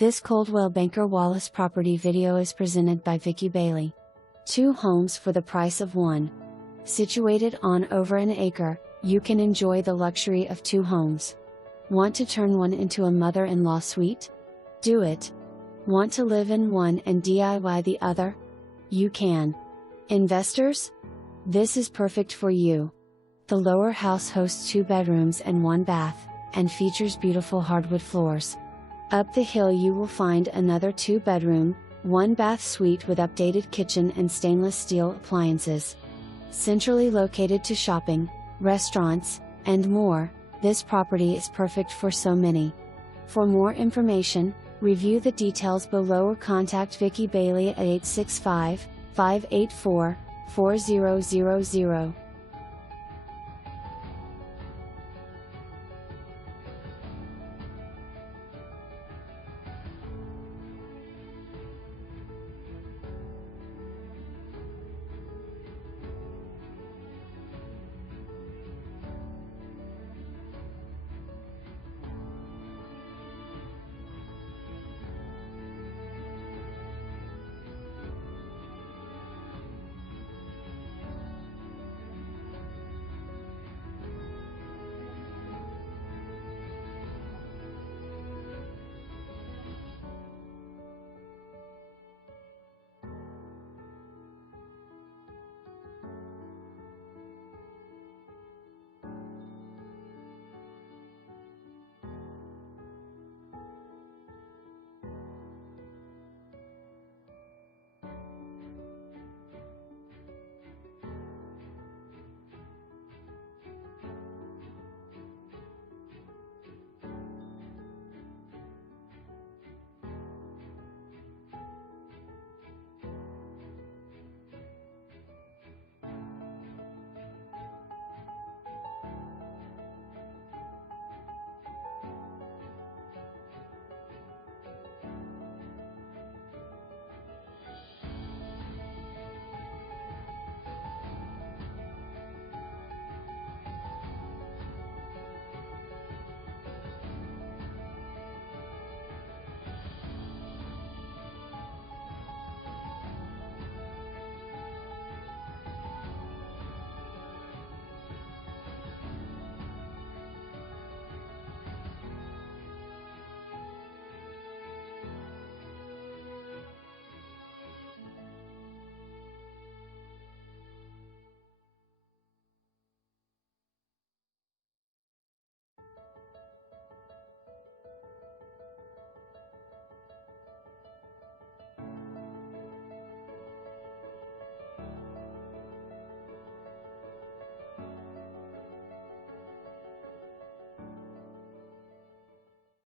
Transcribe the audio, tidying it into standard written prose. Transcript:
This Coldwell Banker Wallace property video is presented by Vickie Bailey. 2 homes for the price of 1. Situated on over an acre, you can enjoy the luxury of 2 homes. Want to turn one into a mother-in-law suite? Do it. Want to live in one and DIY the other? You can. Investors? This is perfect for you. The lower house hosts 2 bedrooms and 1 bath, and features beautiful hardwood floors. Up the hill you will find another 2-bedroom, 1-bath suite with updated kitchen and stainless steel appliances. Centrally located to shopping, restaurants, and more, this property is perfect for so many. For more information, review the details below or contact Vickie Bailey at 865-584-4000.